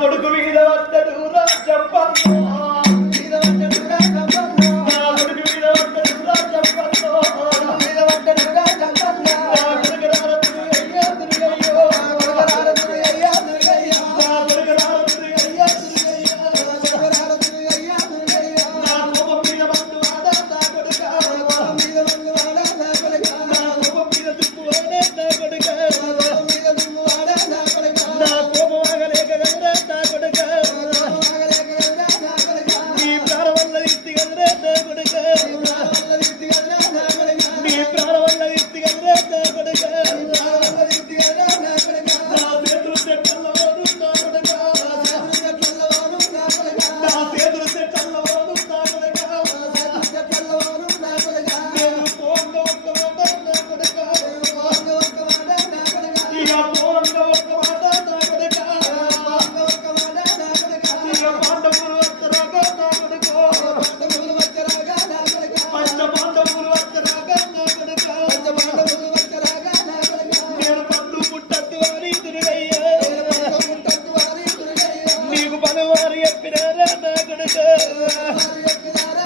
కొడుకు మీద వద్దడు రాజప్పన్నో మీద వద్దడు రాజప్పన్నో కొడుకు మీద వద్దడు రాజప్పన్నో మీద వద్దడు రాజప్పన్నో కొడుకు రారదు అయ్యా దుర్గయ్యో కొడుకు రారదు అయ్యా దుర్గయ్యో కొడుకు రారదు అయ్యా దుర్గయ్యో కొడుకు రారదు అయ్యా దుర్గయ్యో నా కోపం మీద మందు వాడా నా కొడుకా కోపం మీద మందు వాడా నా కొడుకా నా కోపం మీద దుమ్ము వాడా నా కొడుకా కోపం మీద దుమ్ము వాడా నా కొడుకా నా కోపం ఆగలేక గదరా నా కొడుకా ఆగలేక గదరా నా కొడుకా నీ ప్రాణ వల్ల ఇత్తి గదరా నా కొడుకా ప్రాణ వల్ల ఇత్తి గదరా నా కొడుకా నీ ప్రాణ వల్ల ఇత్తి గదరా నా కొడుకా ప్రాణ వల్ల ఇత్తి గదరా నా కొడుకా నా చేతులు చెట్టల్లవాడు నా కొడుకా నా చేతులు చెట్టల్లవాడు నా కొడుకా నా చేతులు చెట్టల్లవాడు నా కొడుకా నా చేతులు చెట్టల్లవాడు నా కొడుకా నేను పోంగ ఒక్క మాట నా కొడుకా పోంగ ఒక్క మాట నా కొడుకా ఇక పోంగ ఒక్క మాట నా కొడుకా పోంగ ఒక్క మాట నా కొడుకా ఇక పాండవులు వత్తరాగా నా కొడుకో పాండవులు వత్తరాగా నా కొడుకా పంచ పాండవులు వత్తరాగా నా కొడుకా పంచ పాండవులు వత్తరాగా నా కొడుకా నేను పట్టు పుట్టద్దు అని దుర్గయ్యా నేను పట్టు పుట్టద్దు అని దుర్గయ్యా నీకు పలువారు చెప్పినారా నా కొడుకా పలువారు చెప్పినారా